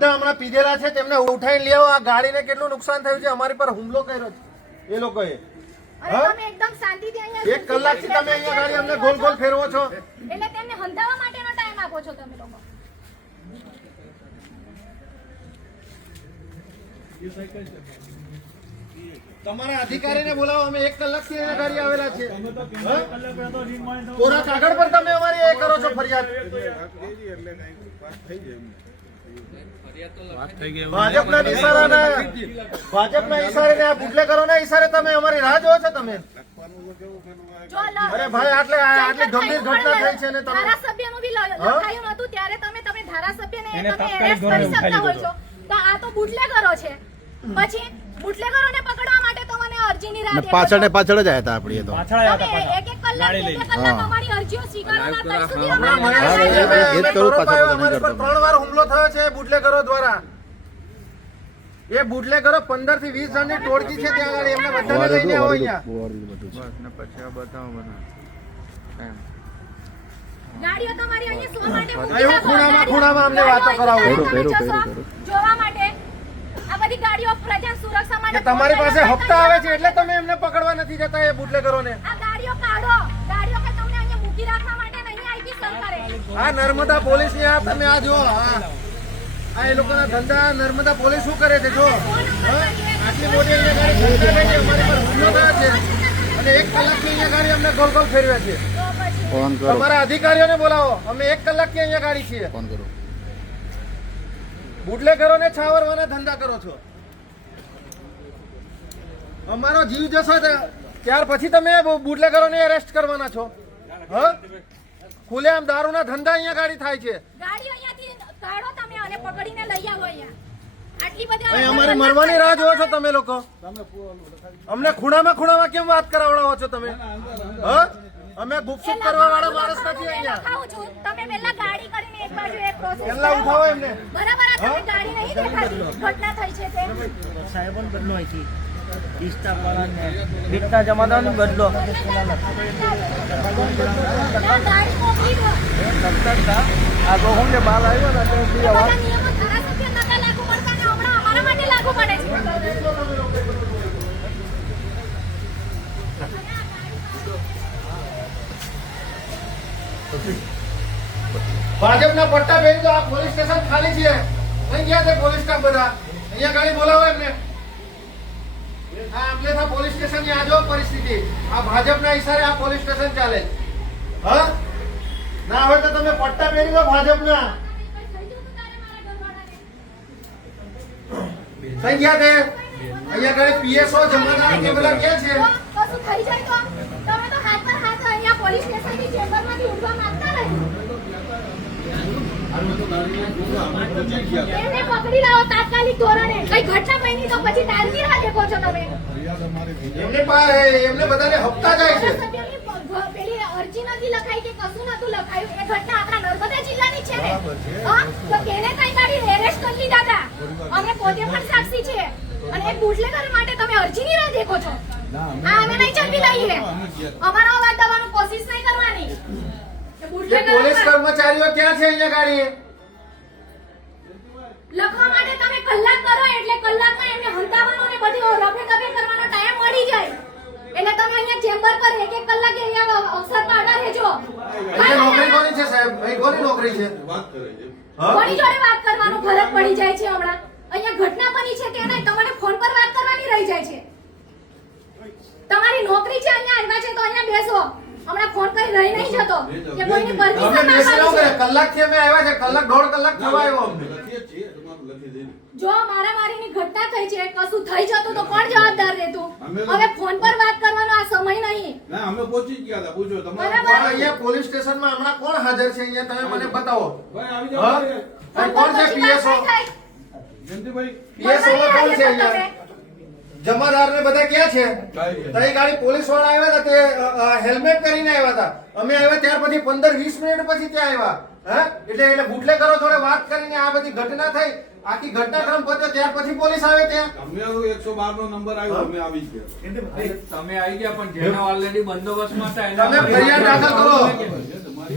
બધા હમણાં પીધેલા છે તેમને ઉઠાઈને લેવો આ ગાડીને કેટલું નુકસાન થયું છે? અમારી પર હુમલો કર્યો છે એ લોકોએ. એક કલાકથી તમે અહીંયા ગાડી અમને ગોલ ગોલ ફેરવો છો. એટલે તેમને હંધાવા માટેનો ટાઈમ આપો છો તમે લોકો. તમારા અધિકારીને બોલાવો અમે એક કલાકથી અહીંયા ગાડી આવેલા છે? કોરા કાગળ પર તમે અમારી એ કરો છો ફરિયાદ. ભાજપના ભાજપના ઈશારે આ બુટલેગરોના ઈશારે તમે અમારી રાહ જોવો છો તમે? અરે ભાઈ આટલે આટલી ગંભીર ઘટના થઈ છે ને તમે ધારાસભ્યનું બી લખાયું નહોતું ત્યારે તમે તમે ધારાસભ્યને તમે તાત્કાલિક કરી શકતા હોય છો. તો આ તો બુટલેગરો છે. પછી બુટલેગરોને પકડવા માટે તો મને અરજીની રાહ પાછળ ને પાછળ જ આવ્યા હતા આપણી તો. પાછળ આવ્યા હતા એક એક કલાક બે બે કલાક અમારી અરજીઓ સ્વીકારવાના ત્યાં સુધી હમણાં અમારે મહેશ હા, ભાઈ એ- અમે- એ જ અમે કરું, ટોળો પાછળ પાડ્યો, બધા અમારી પર નહીં કરતો. ત્રણ વાર હુમલો થયો છે બુટલેગરો દ્વારા. એ બુટલેગરો પંદરથી વીસ જણની ટોળકી છે ત્યાં આગળ એમને બધાને લઈને આવો અહીંયા. ગાડીઓ તમારી અહીંયા શો માટે મૂકી આ એવું રાખો. ખૂણામાં- ખૂણામાં અમને વાતો કરાવો. ગાડીઓ ભેરું, ભેરું, તમે જશો ભેરું, ભેરું. જોવા માટે. આ બધી ગાડીઓ પ્રજા સુરક્ષા માટે તમારી પાસે હપ્તા આવે છે એટલે તમે એમને પકડવા નથી જતા એ બુટલેગરોને. આ આ નર્મદા પોલીસની આ તમે આ જો આ આ એ લોકોના ધંધા નર્મદા પોલીસ શું કરે છે જો? હા? આટલી મોટી અહીંયા ગાડી ઘટના છે અમારી પર હુમલો થયો છે. અને એક કલાકની અહીંયા ગાડી અમને ગોલ ગોલ ફેરવે છે. ફોન કરો. તમારા અધિકારીઓને બોલાવો. અમે એક કલાકથી અહીંયા ગાડી છીએ. ફોન કરો. બુટલેગરોને છાવરવાના ધંધા કરો છો. અમારો જીવ જશો ત્યાર પછી તમે બુટલેગરોને એરેસ્ટ કરવાના છો. હા? ખુલ્લેઆમ દારૂના ધંધા અહીંયા ગાડી થાય છે. ગાડી અહીંયાથી કાઢો તમે અને પકડીને લઈ આવો અહીંયા. આટલી બધી અહીં અમારી મરવાની રાહ જોવો છો તમે લોકો. અમને ખૂણામાં ખૂણામાં કેમ વાત કરાવડાવો છો તમે? હ? અમે ગુપચુપ કરવા વાળા માણસ નથી અહીંયા. તમે પહેલા ગાડી કરીને એક બાજુ એક પ્રોસેસ પહેલા ઉઠાવો એમને. બરાબર આ તમે ગાડી નહીં દેખાતી. ઘટના થઈ છે તે. સાહેબન બદલો અહીંથી રીતના જમા બદલો. ના, ગાડી મોકલી દો આ તો હું જે બાલ આવ્યો ને તો બી ભાજપના પટ્ટા પહેરી તો આ પોલીસ સ્ટેશન ખાલી છે. અહીં ગયા છે પોલીસ સ્ટાફ બધા. અહીંયા ગાડી બોલાવો એમને. આ અમલેથા પોલીસ સ્ટેશનની આજો પરિસ્થિતિ. આ ભાજપના ઈશારે આ પોલીસ સ્ટેશન ચાલે હા? ના હોય તો તમે પટ્ટા પહેરી દો ભાજપના. કઈ ગયા તે? અહીંયા ગાડી પીએસઓ જમાદાર કે બધા કે છે? કશું થઈ જાય તો તમે તો હાથ પર હાથ અહીંયા પોલીસ સ્ટેશનની ચેમ્બરમાંથી ઉઠવા માંગતા નહીં એને પકડી લાવો તાત્કાલિક ધોરણે. કઈ ઘટના બની તો પછી ટાળતી રાહ દેખો છો તમે. એમને એમને બધાને હપ્તા જાય છે. પેલી અરજી નથી લખાઈ કે કશું નતું લખાયું. એ ઘટના આપણા નર્મદા જિલ્લાની છે ને. હા તો કેને કઈ કાઢી એરેસ્ટ કરી લીધા હતા. અમે પોતે પણ સાક્ષી છે અને એ બુટલેગર માટે તમે અરજીની રાહ દેખો છો. હા અમે નહીં ચલવી લઈએ. અમારો અવાજ દબાવવાનો કોશિશ નહીં કરવાની. પોલીસ કર્મચારીઓ ક્યાં છે અહીંયા ગાડી લખવા માટે તમે કલાક કરો એટલે કલાકમાં એમને હંતાવાનો ને બધી રફે કફે કરવાનો ટાઈમ મળી જાય. એટલે તમે અહીંયા ચેમ્બર પર એક એક કલાક અહીંયા અવસર પર અડા રહેજો. નોકરી કોની છે સાહેબ? અહીં કોની નોકરી છે? હા? કોની જોડે વાત કરવાનું ફરક પડી જાય છે હમણાં? અહીંયા ઘટના બની છે કે નહીં? તમારે ફોન પર વાત કરવાની રહી જાય છે. તમારી નોકરી છે અહીંયા? આવ્યા છે તો અહીંયા બેસો. હમણાં ફોન કરી રહી નહીં જતો. કે કોઈની પરમિશન બેસી રહો માંગવાની કે છે કલાકથી અમે આવ્યા છે? કલાક દોઢ કલાક થવા આવ્યો અમને. જો મારામારીની ઘટના થઈ છે કશું થઈ જતું તો કોણ જવાબદાર રહેતું હવે ફોન પર વાત કરવાનો આ સમય નહીં. ના અમે પહોંચી જ ગયા હતા પૂછો તમારે પણ અહીંયા પોલીસ સ્ટેશનમાં હમણાં કોણ હાજર છે અહીંયા? તમે મને બતાવો. ભાઈ આવી જાવ કોણ છે? પીએસઓ? જયંતિભાઈ. પીએસઓ કોણ છે અહીંયા? જમાદાર ને બધા ક્યાં છે? કાંઈ ગાડી પોલીસવાળા આવ્યા હતા તે હેલ્મેટ કરીને આવ્યા હતા. અમે આવ્યા ત્યાર પછી પંદર વીસ મિનિટ પછી ત્યાં આવ્યા. હા? એટલે એટલે બુટલેગરો થોડે વાત કરીને આ બધી ઘટના થઈ. આખી ઘટનાક્રમ પતે ત્યાર પછી પોલીસ આવે ત્યાં. અમે એકસો બાર નો નંબર આવ્યો અમે આવી ગયા. તમે આવી ગયા પણ જેના ઓલરેડી બંદોબસ્તમાં હતા એને તમે ફરિયાદ દાખલ કરો. તમારે